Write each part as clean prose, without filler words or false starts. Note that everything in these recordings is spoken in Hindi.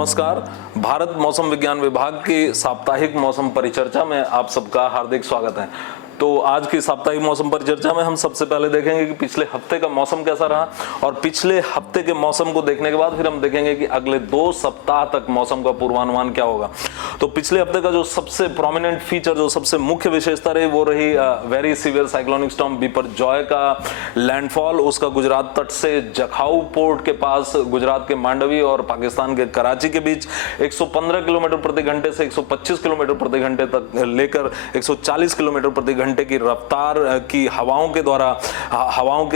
नमस्कार। भारत मौसम विज्ञान विभाग की साप्ताहिक मौसम परिचर्चा में आप सबका हार्दिक स्वागत है। तो आज की साप्ताहिक मौसम परिचर्चा में हम सबसे पहले देखेंगे कि पिछले हफ्ते का मौसम कैसा रहा, और पिछले हफ्ते के मौसम को देखने के बाद फिर हम देखेंगे कि अगले 2 सप्ताह तक मौसम का पूर्वानुमान क्या होगा। तो पिछले हफ्ते का जो सबसे प्रोमिनेंट फीचर, जो सबसे मुख्य विशेषता रही, वो रही very severe cyclonic storm Biparjoy का लैंडफॉल। उसका गुजरात तट से जखाऊ पोर्ट के पास, गुजरात के मांडवी और पाकिस्तान के कराची के बीच 115 किलोमीटर प्रति घंटे से 125 किलोमीटर प्रति घंटे तक लेकर 140 किलोमीटर प्रति घंटे की रफ्तार की हवाओं के द्वारा हवाओं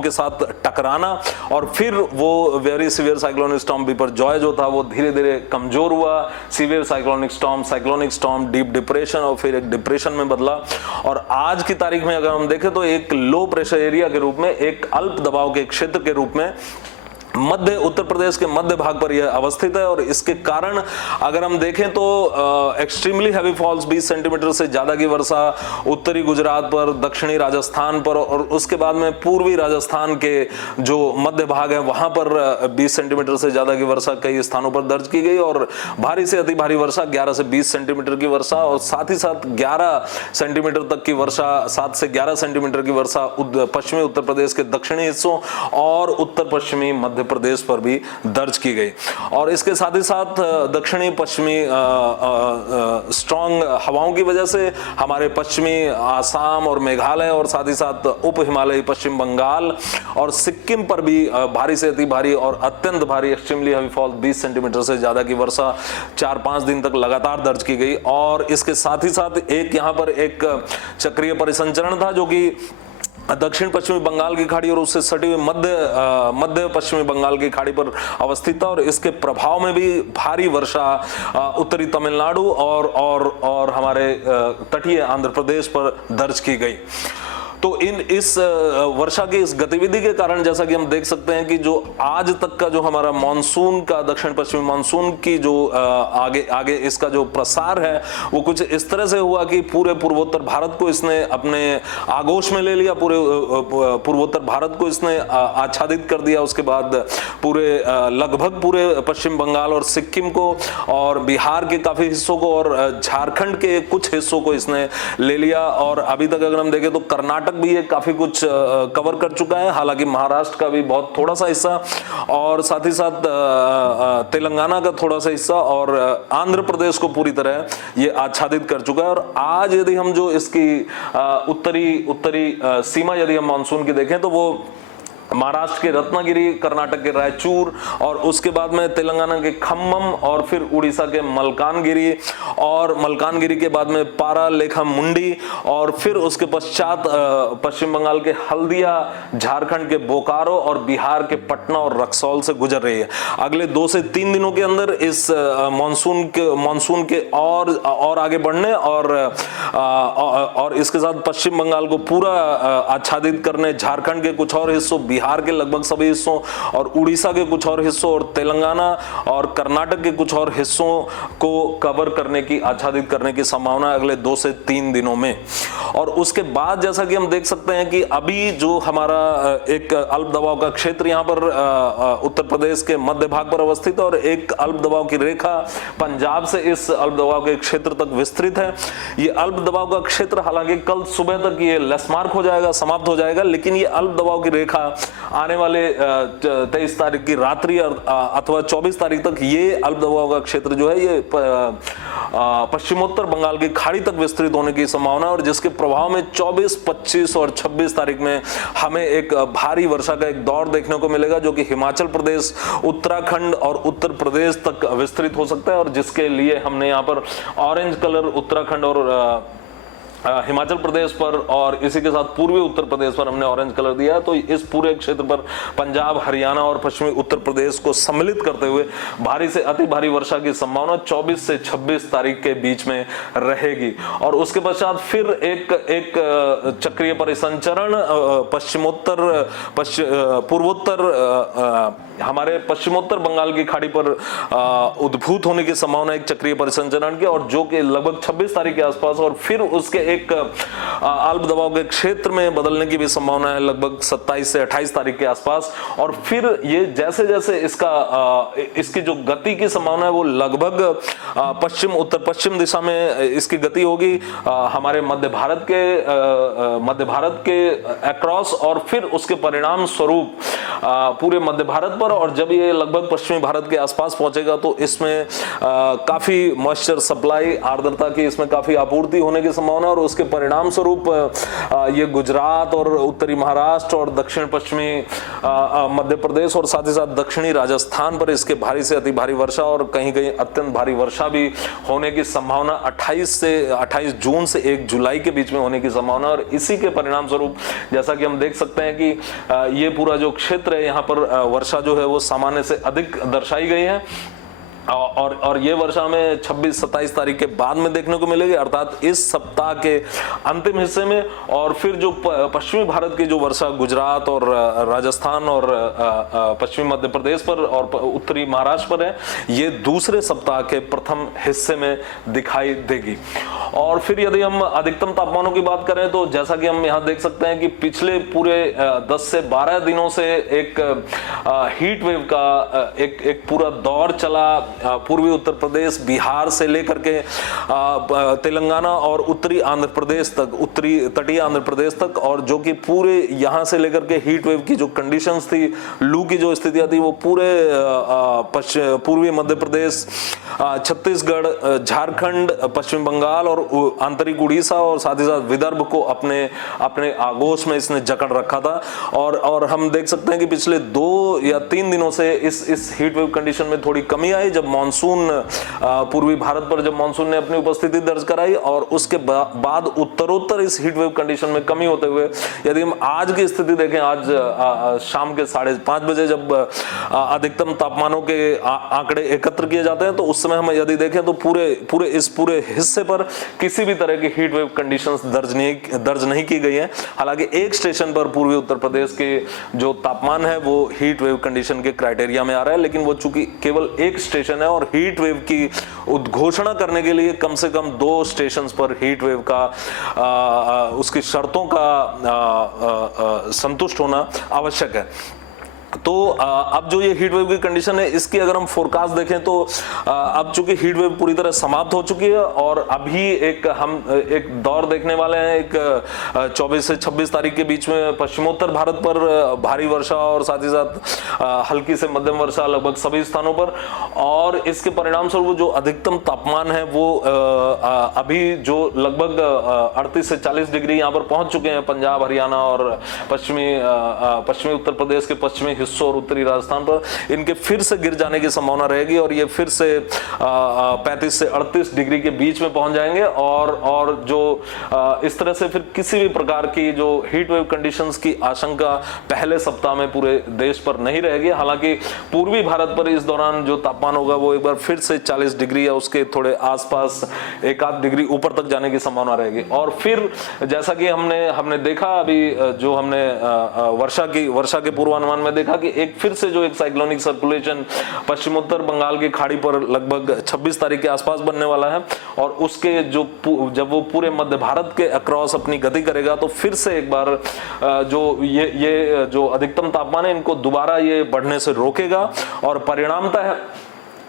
के साथ टकराना, और फिर वो very severe cyclonic storm Biparjoy जो था वो धीरे धीरे कमजोर हुआ। Severe cyclonic storm, deep depression और फिर एक डिप्रेशन में बदला। और आज की तारीख में अगर हम देखें तो एक लो प्रेशर एरिया के रूप में, एक अल्प दबाव के क्षेत्र के रूप में मध्य उत्तर प्रदेश के मध्य भाग पर यह अवस्थित है। और इसके कारण अगर हम देखें तो एक्सट्रीमली हैवी फॉल्स 20 सेंटीमीटर से ज्यादा की वर्षा उत्तरी गुजरात पर, दक्षिणी राजस्थान पर, और उसके बाद में पूर्वी राजस्थान के जो मध्य भाग है वहां पर 20 सेंटीमीटर से ज्यादा की वर्षा कई स्थानों पर दर्ज की गई। और भारी से अति भारी वर्षा 11 से 20 सेंटीमीटर की वर्षा, और साथ ही साथ 11 सेंटीमीटर तक की वर्षा, 7 से 11 सेंटीमीटर की वर्षा पश्चिमी उत्तर प्रदेश के दक्षिणी हिस्सों और उत्तर पश्चिमी मध्य प्रदेश पर भी दर्ज की गई। और इसके साथ ही साथ दक्षिणी पश्चिमी स्ट्रॉन्ग हवाओं की वजह से हमारे पश्चिमी आसाम और मेघालय और साथ ही साथ उप हिमालयी पश्चिम बंगाल और सिक्किम पर भी भारी से अति भारी और अत्यंत भारी एक्सट्रीमली हैवी फॉल 20 सेंटीमीटर से ज्यादा की वर्षा 4-5 दिन तक लगातार दर्ज की गई। और इसके साथ ही साथ एक यहाँ पर एक चक्रीय परिसंचरण था जो कि दक्षिण पश्चिमी बंगाल की खाड़ी और उससे सटी हुई मध्य पश्चिमी बंगाल की खाड़ी पर अवस्थित था। और इसके प्रभाव में भी भारी वर्षा उत्तरी तमिलनाडु और हमारे तटीय आंध्र प्रदेश पर दर्ज की गई। तो इस वर्षा की इस गतिविधि के कारण जैसा कि हम देख सकते हैं कि जो आज तक का जो हमारा मानसून का, दक्षिण पश्चिमी मानसून की जो आगे इसका जो प्रसार है वो कुछ इस तरह से हुआ कि पूरे पूर्वोत्तर भारत को इसने अपने आगोश में ले लिया, पूरे पूर्वोत्तर भारत को इसने आच्छादित कर दिया। उसके बाद लगभग पूरे पश्चिम बंगाल और सिक्किम को और बिहार के काफी हिस्सों को और झारखंड के कुछ हिस्सों को इसने ले लिया। और अभी तक अगर हम देखें तो कर्नाटक भी ये काफी कुछ कवर कर चुका है, हालांकि महाराष्ट्र का भी बहुत थोड़ा सा हिस्सा और साथ ही साथ तेलंगाना का थोड़ा सा हिस्सा और आंध्र प्रदेश को पूरी तरह ये आच्छादित कर चुका है। और आज यदि हम जो इसकी उत्तरी सीमा यदि हम मानसून की देखें तो वो महाराष्ट्र के रत्नागिरी, कर्नाटक के रायचूर और उसके बाद में तेलंगाना के खम्मम और फिर उड़ीसा के मलकानगिरी और मलकानगिरी के बाद में पारालेखामुंडी और फिर उसके पश्चात पश्चिम बंगाल के हल्दिया, झारखंड के बोकारो और बिहार के पटना और रक्सौल से गुजर रही है। अगले 2 से 3 दिनों के अंदर इस मानसून के और आगे बढ़ने और इसके साथ पश्चिम बंगाल को पूरा आच्छादित करने, झारखंड के कुछ और हिस्सों, बिहार के लगभग सभी हिस्सों और उड़ीसा के कुछ और हिस्सों और तेलंगाना और कर्नाटक के कुछ और हिस्सों को कवर करने की, आच्छादित करने की संभावना अगले 2 से 3 दिनों में। और उसके बाद जैसा कि हम देख सकते हैं कि अभी जो हमारा एक अल्प दबाव का क्षेत्र यहाँ पर उत्तर प्रदेश के मध्य भाग पर अवस्थित है और एक अल्प दबाव की रेखा पंजाब से इस अल्प दबाव के क्षेत्र तक विस्तृत है। ये अल्प दबाव का क्षेत्र हालांकि कल सुबह तक ये लेसमार्क हो जाएगा, समाप्त हो जाएगा, लेकिन ये अल्प दबाव की रेखा आने वाले 23 तारीख की रात्रि अथवा 24 तारीख तक ये अल्प दबाव का क्षेत्र जो है ये पश्चिमोत्तर बंगाल की खाड़ी तक विस्तृत होने की संभावना है। और जिसके प्रभाव में 24, 25 और 26 तारीख में हमें एक भारी वर्षा का एक दौर देखने को मिलेगा जो कि हिमाचल प्रदेश, उत्तराखंड और उत्तर प्रदेश तक विस्तृत हो सकता है। और जिसके लिए हमने यहाँ पर ऑरेंज कलर उत्तराखंड और हिमाचल प्रदेश पर और इसी के साथ पूर्वी उत्तर प्रदेश पर हमने ऑरेंज कलर दिया। तो इस पूरे क्षेत्र पर पंजाब, हरियाणा और पश्चिमी उत्तर प्रदेश को सम्मिलित करते हुए भारी से अति भारी वर्षा की संभावना 24 से 26 तारीख के बीच में रहेगी। और उसके पश्चात फिर एक चक्रीय परिसंचरण हमारे पश्चिमोत्तर बंगाल की खाड़ी पर उद्भूत होने की संभावना एक चक्रीय परिसंचरण की, और जो कि लगभग 26 तारीख के आसपास और फिर उसके एक अल्प दबाव के क्षेत्र में बदलने की भी संभावना है लगभग 27 से 28 तारीख के आसपास। और फिर ये जैसे जैसे इसकी जो गति की संभावना है वो लगभग पश्चिम उत्तर पश्चिम दिशा में इसकी गति होगी हमारे मध्य भारत के अक्रॉस, और फिर उसके परिणाम स्वरूप पूरे मध्य भारत पर। और जब ये लगभग पश्चिमी भारत के आसपास पहुंचेगा तो इसमें काफी मॉइस्चर सप्लाई, आर्द्रता की इसमें काफी आपूर्ति होने की संभावना, और उसके परिणाम स्वरूप ये गुजरात और उत्तरी महाराष्ट्र और दक्षिण पश्चिमी मध्य प्रदेश और साथ ही साथ दक्षिणी राजस्थान पर इसके भारी से अति भारी वर्षा और कहीं कहीं अत्यंत भारी वर्षा भी होने की संभावना 28 जून से 1 जुलाई के बीच में होने की संभावना। और इसी के परिणाम स्वरूप जैसा कि हम देख सकते हैं कि ये पूरा जो क्षेत्र है यहाँ पर वर्षा जो है वो सामान्य से अधिक दर्शाई गई है, और ये वर्षा हमें 26-27 तारीख के बाद में देखने को मिलेगी, अर्थात इस सप्ताह के अंतिम हिस्से में। और फिर जो पश्चिमी भारत की जो वर्षा गुजरात और राजस्थान और पश्चिमी मध्य प्रदेश पर और उत्तरी महाराष्ट्र पर है, ये दूसरे सप्ताह के प्रथम हिस्से में दिखाई देगी। और फिर यदि हम अधिकतम तापमानों की बात करें तो जैसा कि हम यहाँ देख सकते हैं कि पिछले पूरे 10 से 12 दिनों से एक हीट वेव का एक पूरा दौर चला पूर्वी उत्तर प्रदेश, बिहार से लेकर के तेलंगाना और उत्तरी आंध्र प्रदेश तक, उत्तरी तटीय आंध्र प्रदेश तक, और जो कि पूरे यहां से लेकर के हीट वेव की जो कंडीशंस थी, लू की जो स्थितियां थी, वो पूरे पूर्वी मध्य प्रदेश, छत्तीसगढ़, झारखंड, पश्चिम बंगाल और आंतरिक उड़ीसा और साथ ही साथ विदर्भ को अपने आगोश में इसने जकड़ रखा था। और हम देख सकते हैं कि पिछले 2 या 3 दिनों से इस हीट वेव कंडीशन में थोड़ी कमी आई, जब मॉनसून पूर्वी भारत पर जब मॉनसून ने अपनी उपस्थिति दर्ज कराई, और उसके बाद उत्तरोत्तर इस हीट वेव कंडीशन में कमी होते हुए यदि हम आज की स्थिति देखें, आज शाम के 5:30 बजे जब अधिकतम तापमानों के आंकड़े एकत्र किए जाते हैं, तो उस समय हम यदि देखें तो पूरे हिस्से पर किसी भी तरह की हीट वेव कंडीशंस दर्ज नहीं की गई है। हालांकि एक स्टेशन पर पूर्वी उत्तर प्रदेश के जो तापमान है वो हीट वेव कंडीशन के क्राइटेरिया में आ रहा है, लेकिन वो चूंकि केवल एक स्टेशन है और हीट वेव की उद्घोषणा करने के लिए कम से कम 2 स्टेशंस पर हीट वेव का उसकी शर्तों का संतुष्ट होना आवश्यक है। तो अब जो ये हीट वेव की कंडीशन है, इसकी अगर हम फोरकास्ट देखें तो अब चूंकि हीट वेव पूरी तरह समाप्त हो चुकी है, और अभी हम एक दौर देखने वाले हैं, एक 24 से 26 तारीख के बीच में पश्चिमोत्तर भारत पर भारी वर्षा और साथ ही साथ हल्की से मध्यम वर्षा लगभग सभी स्थानों पर। और इसके परिणाम स्वरूप जो अधिकतम तापमान है वो अभी जो लगभग 38 से 40 डिग्री यहाँ पर पहुंच चुके हैं पंजाब, हरियाणा और पश्चिमी उत्तर प्रदेश के पश्चिमी हिस्सों और उत्तरी राजस्थान पर, इनके फिर से गिर जाने की संभावना रहेगी, और ये फिर से 35 से 38 डिग्री के बीच में पहुंच जाएंगे। और जो इस तरह से फिर किसी भी प्रकार की जो हीट वेव कंडीशंस की आशंका पहले सप्ताह में पूरे देश पर नहीं रहेगी। हालांकि पूर्वी भारत पर इस दौरान जो तापमान होगा वो एक बार फिर से 40 डिग्री या उसके थोड़े आसपास 1-8 डिग्री ऊपर तक जाने की संभावना रहेगी। और फिर जैसा कि हमने देखा अभी जो हमने वर्षा के पूर्वानुमान में देखा कि एक फिर से जो एक साइक्लोनिक सर्कुलेशन पश्चिमोत्तर बंगाल की खाड़ी पर लगभग 26 तारीख के आसपास बनने वाला है, और उसके जब वो पूरे मध्य भारत के अक्रॉस अपनी गति करेगा तो फिर से एक बार जो ये जो अधिकतम तापमान है इनको दोबारा ये बढ़ने से रोकेगा, और परिणामतः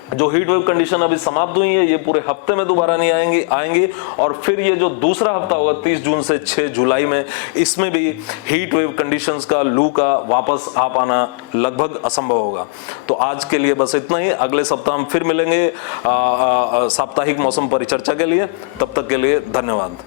जो हीट वेव कंडीशन अभी समाप्त हुई है ये पूरे हफ्ते में दोबारा नहीं आएंगी। और फिर ये जो दूसरा हफ्ता होगा 30 जून से 6 जुलाई में, इसमें भी हीट वेव कंडीशंस का, लू का वापस आ पाना लगभग असंभव होगा। तो आज के लिए बस इतना ही। अगले सप्ताह हम फिर मिलेंगे साप्ताहिक मौसम परिचर्चा के लिए। तब तक के लिए धन्यवाद।